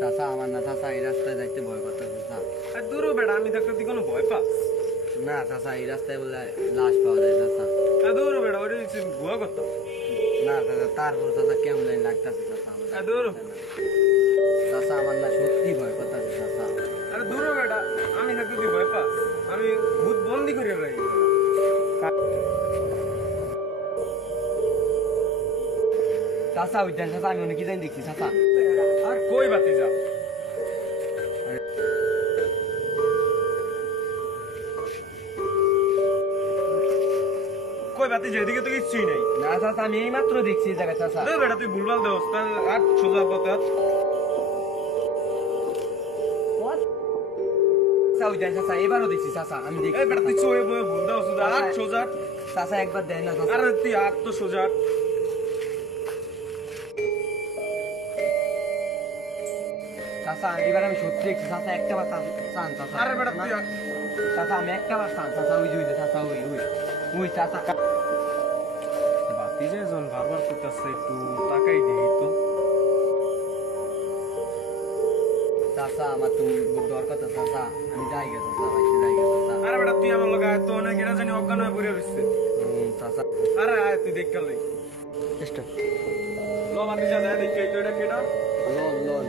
চাচা আমার না চাচা এই রাস্তায় যাইতে ভয় করতেছে চাচা। আর দূরও বেটা আমি থাকতে তুই কোনো ভয় পাস? না চাচা এই রাস্তায় বলে লাশ পাওয়া যায় চাচা। আর দূরও বেটা ওরে ভুয়া করতাম। না চাচা তারপর চাচা কেমন জানি লাগতেছে চাচা আমার। আর দূর চাচা আমার না সত্যি ভয় করতেছে চাচা। আরে দূরও বেটা আমি থাকতে তুই ভয় পাস? আমি ভূত বন্দি করে রাখি। চাচা ওই দেন চাচা আমি অনেক কি জানি দেখছি চাচা। আর কই বাতি যা কই বাতি যা এদিকে তো কিছুই নাই। না চাচা আমি এই মাত্র দেখছি এই জায়গায় চাচা। আরে বেটা তুই ভুলভাল দেওস আর সোজা পথে হাত। চাচা ওই দেন চাচা এবারও দেখছি চাচা আমি দেখছি। এই বেটা তুই চোয়ে বয়ে ভুল দেওস আর সোজা। চাচা একবার দেন না চাচা। আরে তুই আর তো সোজা। চাচা এবার আমি সত্যি দেখছি চাচা একটা বার চান চাচা। আরে বেটা তুই চাচা আমি একটা বার চান চাচা ওই যে চাচা ওই ওই ওই চাচা। বাতি যে জন বারবার করতেছে একটু টাকাই দিই তো। চাচা আমার তুমি দরকার তো চাচা আমি যাই গে চাচা বাইতে যাই গে চাচা। আরে বেটা তুই আমার লগে আয় তো অনেক এরা জানি অজ্ঞান হয়ে পড়ে রইছে। চাচা আরে আয় তুই দেখ কালে চেষ্টা লো বাতি যা দেখ এই তো এটা কেডা লোন লোন